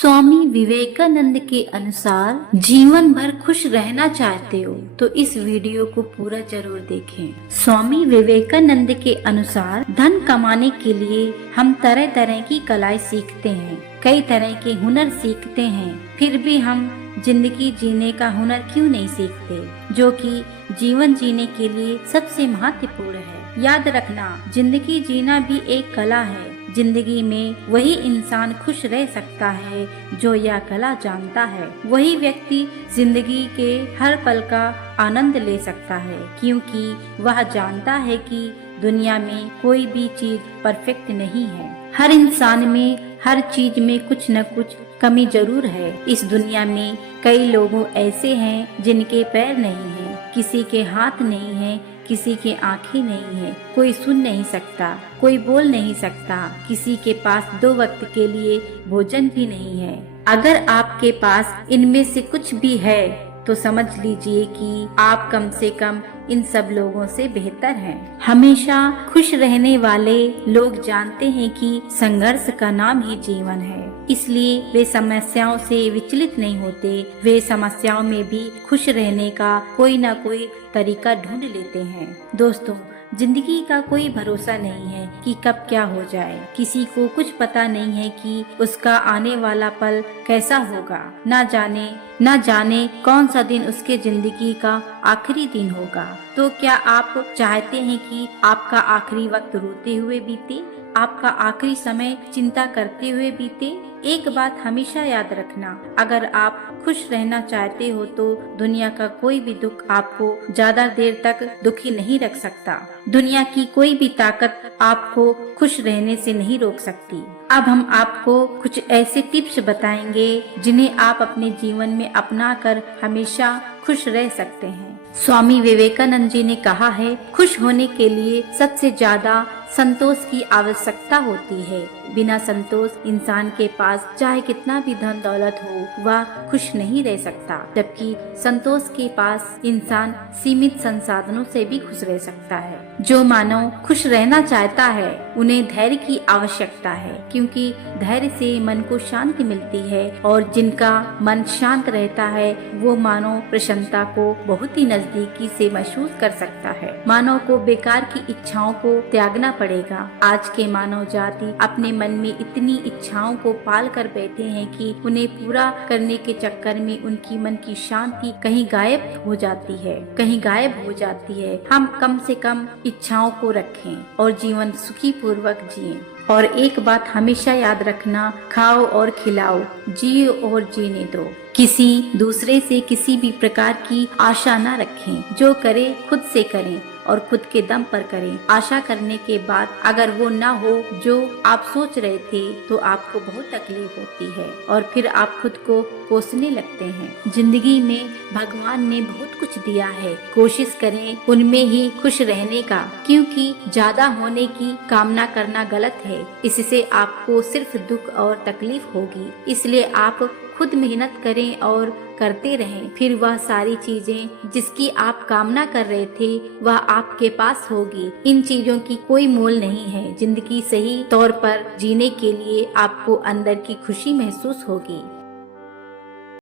स्वामी विवेकानंद के अनुसार जीवन भर खुश रहना चाहते हो तो इस वीडियो को पूरा जरूर देखें। स्वामी विवेकानंद के अनुसार धन कमाने के लिए हम तरह तरह की कलाएं सीखते हैं, कई तरह के हुनर सीखते हैं, फिर भी हम जिंदगी जीने का हुनर क्यों नहीं सीखते, जो कि जीवन जीने के लिए सबसे महत्वपूर्ण है। याद रखना, जिंदगी जीना भी एक कला है। जिंदगी में वही इंसान खुश रह सकता है जो यह कला जानता है। वही व्यक्ति जिंदगी के हर पल का आनंद ले सकता है, क्योंकि वह जानता है कि दुनिया में कोई भी चीज परफेक्ट नहीं है। हर इंसान में, हर चीज में कुछ न कुछ कमी जरूर है। इस दुनिया में कई लोग ऐसे हैं जिनके पैर नहीं हैं, किसी के हाथ नहीं है, किसी के आंखें नहीं है, कोई सुन नहीं सकता, कोई बोल नहीं सकता, किसी के पास 2 वक्त के लिए भोजन भी नहीं है। अगर आपके पास इनमें से कुछ भी है तो समझ लीजिए कि आप कम से कम इन सब लोगों से बेहतर हैं। हमेशा खुश रहने वाले लोग जानते हैं कि संघर्ष का नाम ही जीवन है, इसलिए वे समस्याओं से विचलित नहीं होते। वे समस्याओं में भी खुश रहने का कोई न कोई तरीका ढूंढ लेते हैं। दोस्तों, जिंदगी का कोई भरोसा नहीं है कि कब क्या हो जाए। किसी को कुछ पता नहीं है कि उसका आने वाला पल कैसा होगा। ना जाने कौन सा दिन उसके जिंदगी का आखिरी दिन होगा। तो क्या आप चाहते हैं कि आपका आखिरी वक्त रोते हुए बीते, आपका आखिरी समय चिंता करते हुए बीते? एक बात हमेशा याद रखना, अगर आप खुश रहना चाहते हो तो दुनिया का कोई भी दुख आपको ज्यादा देर तक दुखी नहीं रख सकता। दुनिया की कोई भी ताकत आपको खुश रहने से नहीं रोक सकती। अब हम आपको कुछ ऐसे टिप्स बताएंगे जिन्हें आप अपने जीवन में अपनाकर हमेशा खुश रह सकते हैं। स्वामी विवेकानंद जी ने कहा है, खुश होने के लिए सबसे ज्यादा संतोष की आवश्यकता होती है। बिना संतोष इंसान के पास चाहे कितना भी धन दौलत हो, वह खुश नहीं रह सकता। जबकि संतोष के पास इंसान सीमित संसाधनों से भी खुश रह सकता है। जो मानव खुश रहना चाहता है उन्हें धैर्य की आवश्यकता है, क्योंकि धैर्य से मन को शांति मिलती है, और जिनका मन शांत रहता है वो मानव प्रसन्नता को बहुत ही नजदीकी से महसूस कर सकता है। मानव को बेकार की इच्छाओं को त्यागना पड़ेगा। आज के मानव जाति अपने मन में इतनी इच्छाओं को पाल कर बैठे हैं कि उन्हें पूरा करने के चक्कर में उनकी मन की शांति कहीं गायब हो जाती है। हम कम से कम इच्छाओं को रखें और जीवन सुखी पूर्वक जिएं। और एक बात हमेशा याद रखना, खाओ और खिलाओ, जियो और जीने दो। किसी दूसरे से किसी भी प्रकार की आशा न रखें। जो करे खुद से करें और खुद के दम पर करें। आशा करने के बाद अगर वो ना हो जो आप सोच रहे थे तो आपको बहुत तकलीफ होती है और फिर आप खुद को कोसने लगते हैं। जिंदगी में भगवान ने बहुत कुछ दिया है, कोशिश करें उनमें ही खुश रहने का, क्योंकि ज्यादा होने की कामना करना गलत है। इससे आपको सिर्फ दुख और तकलीफ होगी। इसलिए आप खुद मेहनत करें और करते रहें, फिर वह सारी चीजें जिसकी आप कामना कर रहे थे वह आपके पास होगी। इन चीजों की कोई मोल नहीं है। जिंदगी सही तौर पर जीने के लिए आपको अंदर की खुशी महसूस होगी।